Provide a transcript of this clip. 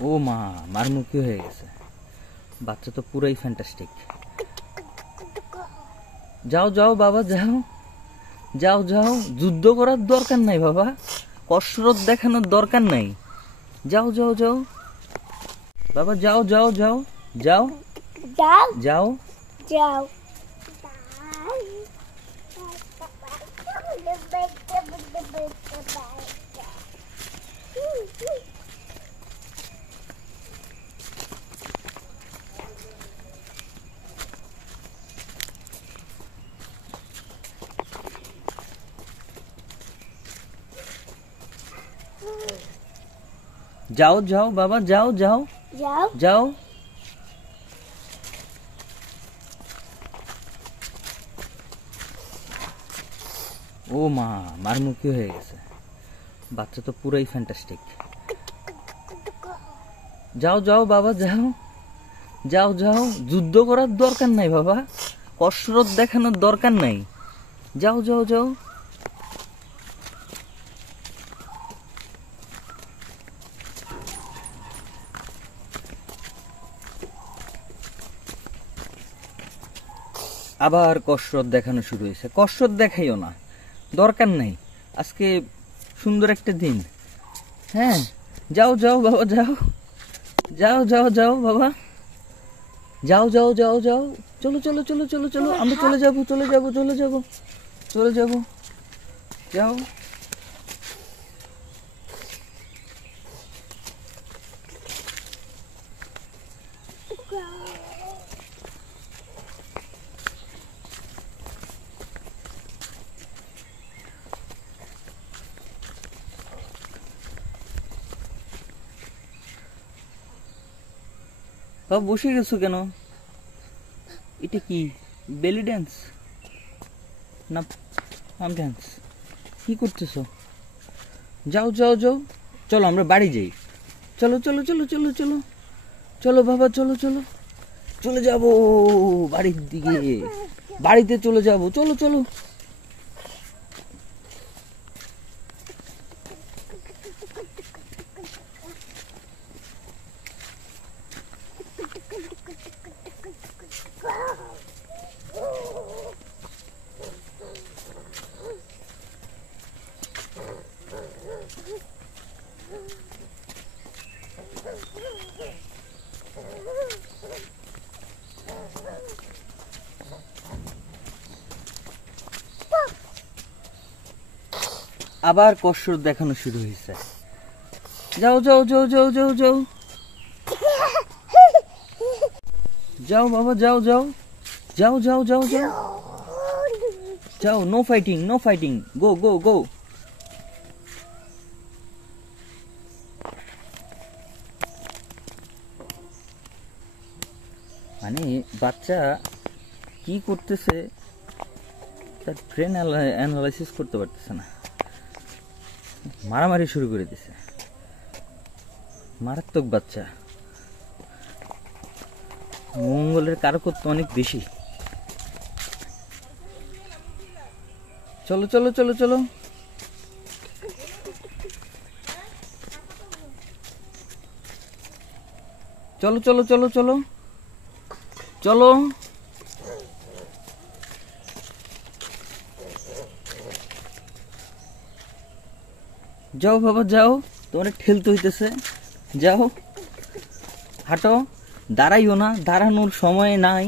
ও মা, মারমুখী হয়ে গেছে। বাচ্চা তো পুরাই ফ্যান্টাস্টিক। যাও যাও বাবা, যাও যাও যাও, যুদ্ধ করার দরকার নাই বাবা, কসরত দেখানোর দরকার নাই। যাও যাও যাও বাবা, যাও যাও যাও যাও যাও যাও যাও যাও যাও বাবা, যাও যাও যাও যাও। ও মা, মারমুখী হয়ে গেছে। বাচ্চা তো পুরাই ফ্যান্টাস্টিক। যাও যাও বাবা, যাও যাও যাও, যুদ্ধ করার দরকার নাই বাবা, কসরত দেখানোর দরকার নাই। যাও যাও যাও। আবার কসরত দেখানো শুরু হয়েছে। কসরত দেখাইও না, দরকার নাই। আজকে সুন্দর একটা দিন। হ্যাঁ, যাও যাও বাবা, যাও যাও যাও যাও বাবা, যাও যাও যাও যাও। চলো চলো চলো চলো চলো, আমরা চলে যাবো চলে যাবো চলে যাবো চলে যাবো। যাও। বাবা বসে গেছো কেন? এটা কি বেলি ড্যান্স না পাম ড্যান্স? কি করতেছো? যাও যাও যাও, চলো আমরা বাড়ি যাই। চলো চলো চলো চলো চলো চলো বাবা, চলো চলো চলে যাবো বাড়ির দিকে, বাড়িতে চলে যাবো। চলো চলো। আবার কসরত দেখানো শুরু হয়েছে। যাও যাও যাও যাও যাও যাও যাও বাবা, যাও যাও যাও যাও যাও যাও যাও। নো ফাইটিং, নো ফাইটিং, গো গো গো। মানে বাচ্চা কি করতেছে তার ব্রেন অ্যানালাইসিস করতে পারতেছে না, মারামারি শুরু করে দিছে। মারাত্মক বাচ্চা। মঙ্গলের কারকত্ব অনেক বেশি। চলো চলো চলো চলো চলো চলো চলো চলো চলো। যাও বাবা, যাও, তোমার ঠেলতে হইতেছে। যাও, হাঁটো, দাঁড়াইও না, দাঁড়ানোর সময় নাই।